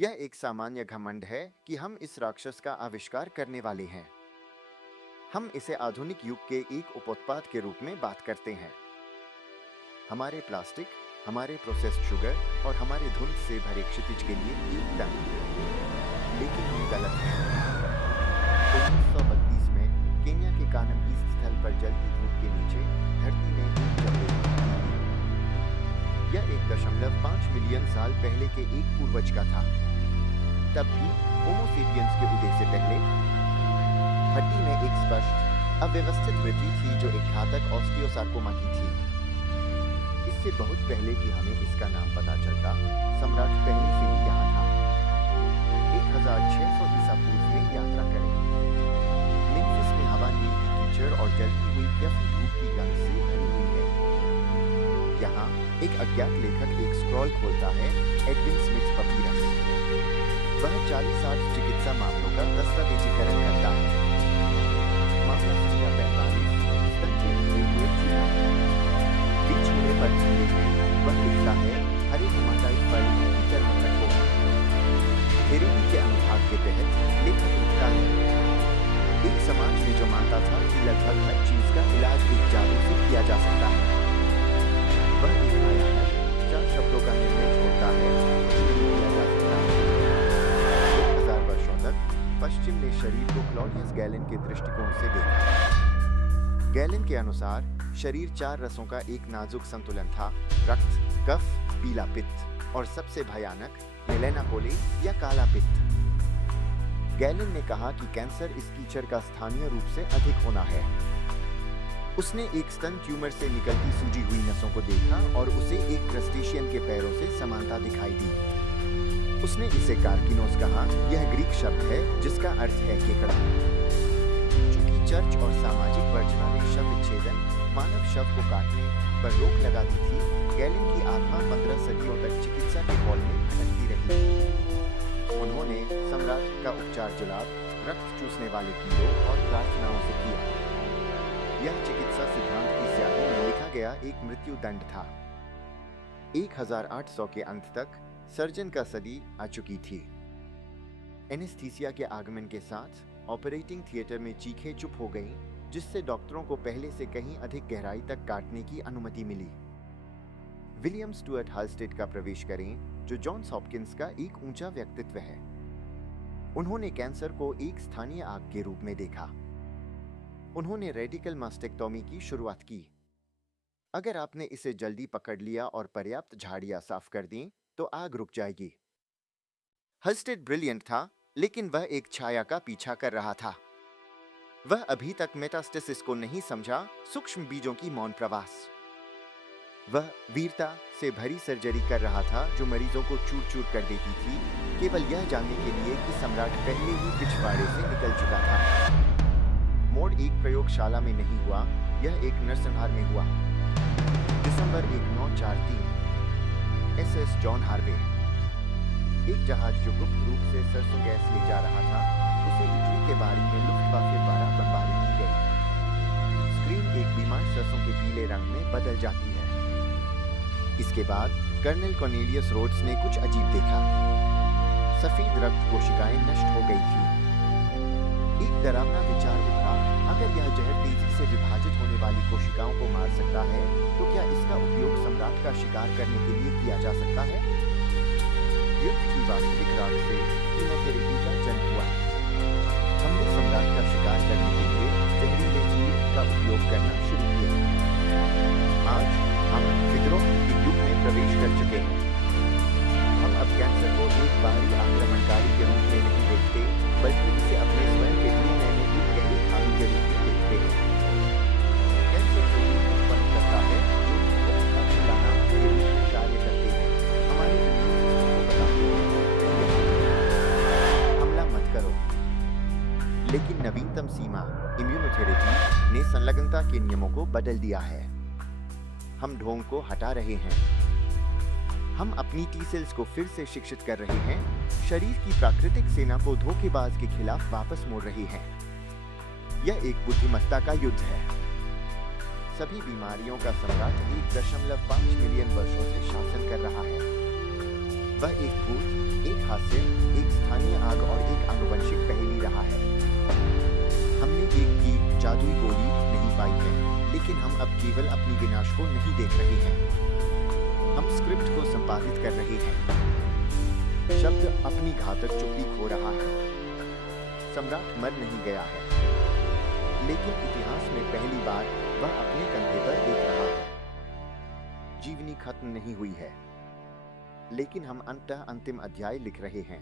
यह एक सामान्य घमंड है कि हम इस राक्षस का आविष्कार करने वाले हैं। हम इसे आधुनिक युग के एक उपोत्पाद के रूप में बात करते हैं। हमारे प्लास्टिक, हमारे प्रोसेस्ड शुगर और हमारे धुंध से भरे क्षितिज के लिए एक टन। लेकिन हम गलत हैं। 1932 में केन्या के कानम ईस्ट स्थल पर जलती धूप के नीचे धरती में एक जंगल था। यह 1.5 मिलियन साल पहले के एक पूर्वज का था। तब भी होमो सेपियंस के उदय से पहले हड्डी में एक स्पष्ट अव्यवस्थित वृद्धि थी जो एक घातक ऑस्टियोसार्कोमा की थी। इससे बहुत पहले कि हमें इसका नाम पता चलता, सम्राट पहले से ही यहाँ था। 1600 ईसा पूर्व में यात्रा करें। मेम्फिस में हवा नील की कीचड़ और जलती हुई व्यफी धूप की गंध से भरी हुई है। यहाँ एक अज्ञात लेखक एक स्क्रॉल खोलता है, एडविन स्मिथ पपीरस। वह 40-60 चिकित्सा मामलों का दस्तावेजीकरण करता है। मामला संख्या 45, स्तन के नीले हुए चूहा। बीच होने पर ठंडे में वह लिखता है, हरे हेमाटाइट पर इंटरमकट हो। थेरेपी के अनुभाग के तहत लेखक लिखता है, एक समाज में जो मानता था कि लगभग हर चीज का इलाज एक जादू से किया जा सकता है। वह एक भयानक 4 शब्दों का निर्णय छोड़ता है, किया जा सकता है। 1000 वर्षों तक पश्चिम ने शरीर को क्लॉडियस गैलन के दृष्टिकोण से देखा। गैलन के अनुसार शरीर 4 रसों का एक नाजुक संतुलन था, रक्त, कफ, पीला पित्त और सबसे भयानक मेलेना कोले या काला पित्त। गैलन ने कहा कि कैंसर इस कीचड़ का स्थानीय रूप से अधिक होना है। उसने एक स्तन ट्यूमर से निकलती सूजी हुई नसों को देखा और उसे एक क्रस्टेशियन के पैरों से समानता दिखाई दी। उसने इसे कार्किनोस कहा। यह ग्रीक शब्द है जिसका अर्थ है केकड़ा। चूंकि चर्च और सामाजिक वर्जना ने शव विच्छेदन, मानव शव को काटने पर रोक लगा दी थी, गैलन की आत्मा 15 सदियों तक चिकित्सा के हॉल में भटकती रही। उन्होंने सम्राट का उपचार जुलाब, रक्त चूसने वाले कीड़ों और प्रार्थनाओं से किया। यह चिकित्सा सिद्धांत की स्याही में लिखा गया एक मृत्यु दंड था। 1800 के अंत तक सर्जन का सदी आ चुकी थी। एनेस्थीसिया के आगमन के साथ ऑपरेटिंग थिएटर में चीखें चुप हो गईं, जिससे डॉक्टरों को पहले से कहीं अधिक गहराई तक काटने की अनुमति मिली। विलियम स्टुअर्ट हाल्स्टेड का प्रवेश करें, जो जॉन्स हॉपकिंस का एक ऊंचा व्यक्तित्व है। उन्होंने कैंसर को एक स्थानीय आग के रूप में देखा। उन्होंने रेडिकल मास्टेक्टोमी की शुरुआत की। अगर आपने इसे जल्दी पकड़ लिया और पर्याप्त झाड़ियां साफ कर दी, तो आग रुक जाएगी। हल्स्टेड ब्रिलियंट था, लेकिन वह एक छाया का पीछा कर रहा था। वह अभी तक मेटास्टेसिस को नहीं समझा, सूक्ष्म बीजों की मौन प्रवास। वह वीरता से भरी सर्जरी कर रहा था जो मरीजों को चूर-चूर कर देती थी, केवल यह जानने के लिए कि सम्राट पहले ही पिछवाड़े से निकल चुका था। मोड़ एक प्रयोगशाला में नहीं हुआ, यह एक नरसंहार में हुआ। दिसंबर 1943, एसएस जॉन हार्वे। एक जहाज जो गुप्त रूप से सरसों गैस ले जा रहा था, उसे इटली के बारी में लुफ्टवाफे द्वारा बमबारी की गई। स्क्रीन एक बीमार सरसों के पीले रंग में बदल जाती है। इसके बाद कर्नल कॉर्नेलियस रोड्स ने कुछ अजीब देखा। सफेद रक्त कोशिकाएं नष्ट हो गई थी। एक डरावना विचार उठा, अगर यह जहर तेजी से विभाजित होने वाली कोशिकाओं को मार सकता है, तो क्या इसका उपयोग सम्राट का शिकार करने के लिए किया जा सकता है? युद्ध की वास्तविक रात से कीमोथेरेपी का जन्म हुआ। हमने सम्राट का शिकार करने के लिए जहरीले तीर का उपयोग करना शुरू किया। आज हम विद्रोह के युग में प्रवेश कर चुके हैं। हम अब कैंसर को एक बाहरी आक्रमणकारी के रूप में नहीं देखते, बल्कि इसे अपने स्वयं के डीएनए में एक गहरी खामी के रूप में देखते हैं। कैंसर प्रोटीन उत्पन्न करता है जो खिलाना के रूप में कार्य करते हैं। हमारे इम्यून सिस्टम को बताते हैं, हमला मत करो। लेकिन नवीनतम सीमा इम्यूनोथेरेपी ने संलग्नता के नियमों को बदल दिया है। हम ढोंग को हटा रहे हैं। हम अपनी टी सेल्स को फिर से शिक्षित कर रहे हैं, शरीर की प्राकृतिक सेना को धोखेबाज के खिलाफ वापस मोड़ रहे हैं। यह एक बुद्धिमत्ता का युद्ध है। सभी बीमारियों का सम्राट 1.5 मिलियन वर्षों से शासन कर रहा है। वह एक भूत, एक हास्य, एक स्थानीय आग और एक आनुवंशिक पहेली रहा है। हमने एक की जादुई गोली नहीं पाई है, लेकिन हम अब केवल अपनी विनाश को नहीं देख रहे हैं, हम स्क्रिप्ट को संपादित कर रहे हैं। शब्द अपनी घातक चुप्पी खो रहा है। सम्राट मर नहीं गया है, लेकिन इतिहास में पहली बार वह अपने कंधे पर देख रहा है। जीवनी खत्म नहीं हुई है, लेकिन हम अंततः अंतिम अध्याय लिख रहे हैं।